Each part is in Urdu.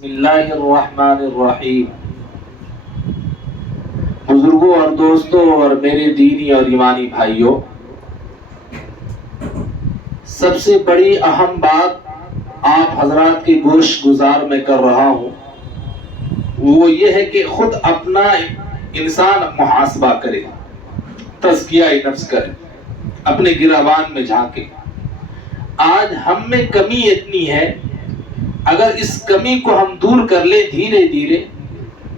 بسم اللہ الرحمن الرحیم۔ بزرگوں اور دوستوں اور میرے دینی اور ایمانی بھائیوں، سب سے بڑی اہم بات آپ حضرات کی گوش گزار میں کر رہا ہوں وہ یہ ہے کہ خود اپنا انسان محاسبہ کرے، تزکیہ نفس کرے، اپنے گریبان میں جھانکے۔ آج ہم میں کمی اتنی ہے، اگر اس کمی کو ہم دور کر لیں دھیرے دھیرے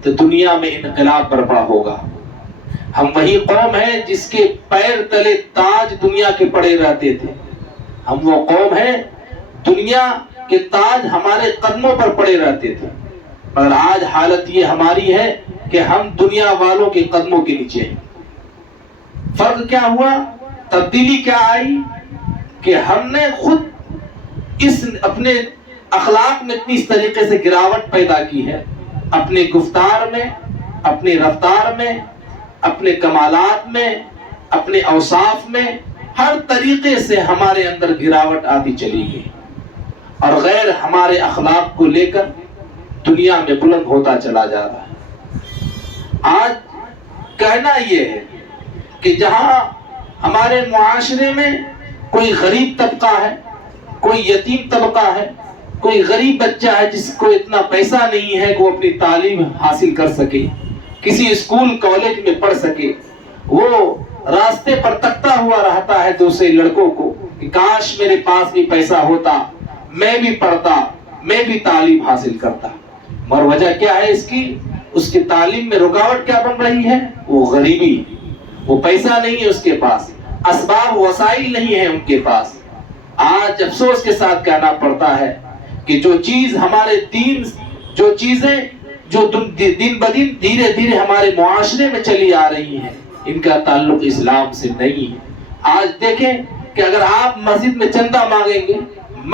تو دنیا میں انقلاب برپا ہوگا۔ ہم وہی قوم ہے جس کے پیر تلے تاج دنیا کے پڑے رہتے تھے۔ ہم وہ قوم ہے دنیا کے تاج ہمارے قدموں پر پڑے رہتے تھے، مگر آج حالت یہ ہماری ہے کہ ہم دنیا والوں کے قدموں کے نیچے ہیں۔ فرق کیا ہوا؟ تبدیلی کیا آئی کہ ہم نے خود اپنے اخلاق میں اتنی اس طریقے سے گراوٹ پیدا کی ہے، اپنے گفتار میں، اپنے رفتار میں، اپنے کمالات میں، اپنے اوصاف میں، ہر طریقے سے ہمارے اندر گراوٹ آتی چلی گئی، اور غیر ہمارے اخلاق کو لے کر دنیا میں بلند ہوتا چلا جا رہا ہے۔ آج کہنا یہ ہے کہ جہاں ہمارے معاشرے میں کوئی غریب طبقہ ہے، کوئی یتیم طبقہ ہے، کوئی غریب بچہ ہے جس کو اتنا پیسہ نہیں ہے کہ وہ اپنی تعلیم حاصل کر سکے، کسی اسکول کالج میں پڑھ سکے، وہ راستے پر تکتا ہوا رہتا ہے دوسرے لڑکوں کو کہ کاش میرے پاس بھی پیسہ ہوتا، میں بھی پڑھتا، میں بھی تعلیم حاصل کرتا۔ اور وجہ کیا ہے اس کی تعلیم میں رکاوٹ کیا بن رہی ہے؟ وہ غریبی، وہ پیسہ نہیں ہے اس کے پاس، اسباب وسائل نہیں ہے ان کے پاس۔ آج افسوس کے ساتھ کہنا پڑتا ہے کہ جو چیز ہمارے دین، جو چیزیں جو دن بدن دھیرے دھیرے ہمارے معاشرے میں چلی آ رہی ہیں، ان کا تعلق اسلام سے نہیں ہے۔ آج دیکھیں کہ اگر آپ مسجد میں چندہ مانگیں گے،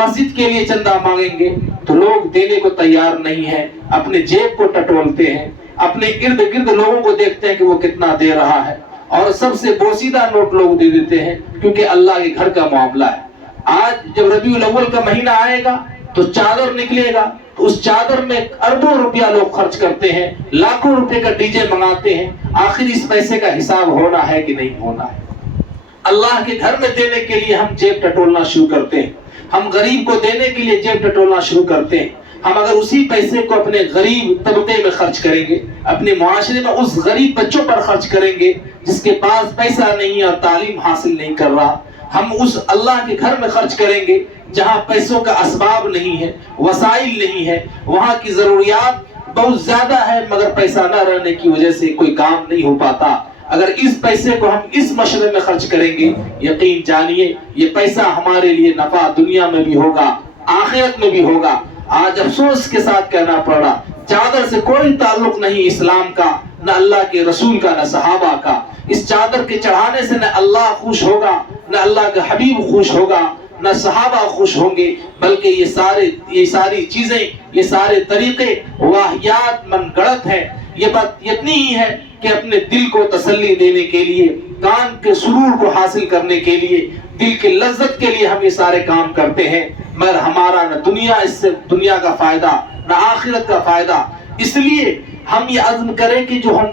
مسجد کے لیے چندہ مانگیں گے تو لوگ دینے کو تیار نہیں ہیں، اپنے جیب کو ٹٹولتے ہیں، اپنے ارد گرد لوگوں کو دیکھتے ہیں کہ وہ کتنا دے رہا ہے، اور سب سے بوسیدہ نوٹ لوگ دے دیتے ہیں، کیونکہ اللہ کے گھر کا معاملہ ہے۔ آج جب ربیع الاول کا مہینہ آئے گا تو چادر نکلے گا، تو اس چادر میں اربوں روپیہ لوگ خرچ کرتے ہیں، لاکھوں روپے کا ڈی جے منگاتے ہیں۔ آخر اس پیسے کا حساب ہونا ہے کہ نہیں ہونا ہے؟ اللہ کے گھر میں دینے کے لیے ہم جیب ٹٹولنا شروع کرتے ہیں، ہم غریب کو دینے کے لیے جیب ٹٹولنا شروع کرتے ہیں۔ ہم اگر اسی پیسے کو اپنے غریب طبقے میں خرچ کریں گے، اپنے معاشرے میں اس غریب بچوں پر خرچ کریں گے جس کے پاس پیسہ نہیں اور تعلیم حاصل نہیں کر رہا، ہم اس اللہ کے گھر میں خرچ کریں گے جہاں پیسوں کا اسباب نہیں ہے، وسائل نہیں ہے، وہاں کی ضروریات بہت زیادہ ہے مگر پیسہ نہ رہنے کی وجہ سے کوئی کام نہیں ہو پاتا۔ اگر اس پیسے کو ہم اس مشرے میں خرچ کریں گے، یقین جانیے یہ پیسہ ہمارے لیے نفع دنیا میں بھی ہوگا، آخرت میں بھی ہوگا۔ آج افسوس کے ساتھ کہنا پڑ رہا، چادر سے کوئی تعلق نہیں اسلام کا، نہ اللہ کے رسول کا، نہ صحابہ کا۔ اس چادر کے چڑھانے سے نہ اللہ خوش ہوگا، نہ اللہ کا حبیب خوش ہوگا، نہ صحابہ خوش ہوں گے، بلکہ یہ ساری چیزیں، یہ سارے طریقے واہیات من گڑت ہیں۔ یہ بات اتنی ہی ہے کہ اپنے دل کو تسلی دینے کے لیے، کان کے سرور کو حاصل کرنے کے لیے، دل کی لذت کے لیے ہم یہ سارے کام کرتے ہیں، مگر ہمارا نہ اس سے دنیا کا فائدہ نہ آخرت کا فائدہ۔ اس لیے ہم یہ عزم کریں کہ جو ہم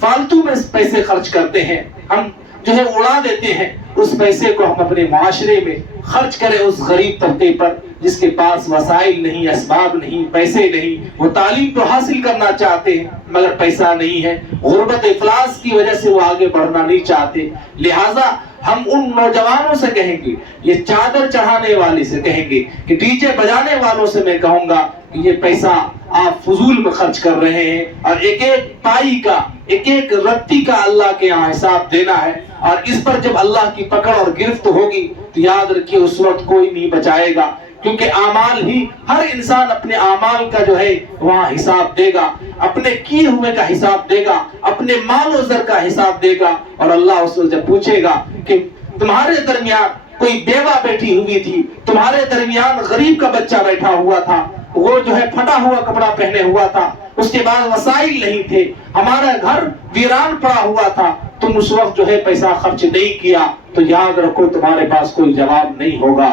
فالتو میں پیسے خرچ کرتے ہیں، ہم جو ہے اڑا دیتے ہیں، اس پیسے کو ہم اپنے معاشرے میں خرچ کریں اس غریب طبقے پر جس کے پاس وسائل نہیں، اسباب نہیں، پیسے نہیں۔ وہ تعلیم تو حاصل کرنا چاہتے ہیں مگر پیسہ نہیں ہے، غربت افلاس کی وجہ سے وہ آگے بڑھنا نہیں چاہتے۔ لہٰذا ہم ان نوجوانوں سے کہیں گے، یہ چادر چڑھانے والے سے کہیں گے، کہ ڈی جے بجانے والوں سے میں کہوں گا کہ یہ پیسہ آپ فضول میں خرچ کر رہے ہیں، اور ایک ایک پائی کا، ایک ایک رتی کا اللہ کے یہاں حساب دینا ہے، اور اس پر جب اللہ کی پکڑ اور گرفت ہوگی تو یاد رکھیے اس وقت کوئی نہیں بچائے گا، کیونکہ اعمال ہی، ہر انسان اپنے اعمال کا جو ہے وہاں حساب دے گا، اپنے کیے ہوئے کا حساب دے گا، اپنے مال و زر کا حساب دے گا، اور اللہ اس سے جب پوچھے گا کہ تمہارے درمیان کوئی بیوہ بیٹھی ہوئی تھی، تمہارے درمیان غریب کا بچہ بیٹھا ہوا تھا، وہ جو ہے پھٹا ہوا کپڑا پہنے ہوا تھا، اس کے بعد وسائل نہیں تھے، ہمارا گھر ویران پڑا ہوا تھا، تم اس وقت جو ہے پیسہ خرچ نہیں کیا، تو یاد رکھو تمہارے پاس کوئی جواب نہیں ہوگا۔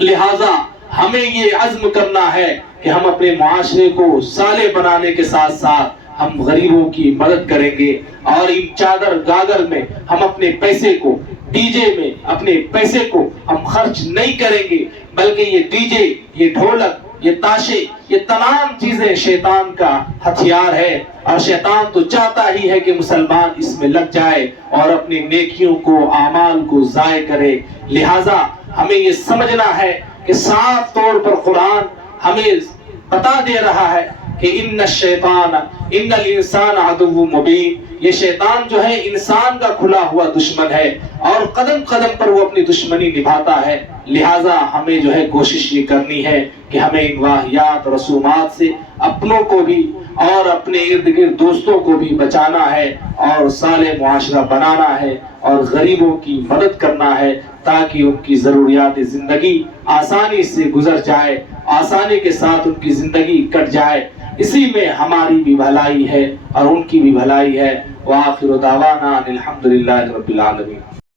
لہٰذا ہمیں یہ عزم کرنا ہے کہ ہم اپنے معاشرے کو صالح بنانے کے ساتھ ساتھ ہم غریبوں کی مدد کریں گے، اور ان چادر گاگر میں ہم اپنے پیسے کو، ڈی جے میں اپنے پیسے کو ہم خرچ نہیں کریں گے، بلکہ یہ ڈی جے، یہ ڈھولک، یہ تاشے، یہ تمام چیزیں شیطان کا ہتھیار ہے، اور شیطان تو چاہتا ہی ہے کہ مسلمان اس میں لگ جائے اور اپنی نیکیوں کو، اعمال کو ضائع کرے۔ لہٰذا ہمیں یہ سمجھنا ہے کہ صاف طور پر قرآن ہمیں بتا دے رہا ہے کہ ان الشیطان ان الانسان عدو مبین، یہ شیطان جو ہے انسان کا کھلا ہوا دشمن ہے، اور قدم قدم پر وہ اپنی دشمنی نبھاتا ہے۔ لہٰذا ہمیں جو ہے کوشش یہ کرنی ہے کہ ہمیں ان واہیات رسومات سے اپنوں کو بھی اور اپنے ارد گرد دوستوں کو بھی بچانا ہے، اور صالح معاشرہ بنانا ہے، اور غریبوں کی مدد کرنا ہے، تاکہ ان کی ضروریات زندگی آسانی سے گزر جائے، آسانی کے ساتھ ان کی زندگی کٹ جائے۔ اسی میں ہماری بھی بھلائی ہے اور ان کی بھی بھلائی ہے۔ وآخر دعوانا الحمدللہ رب العالمین۔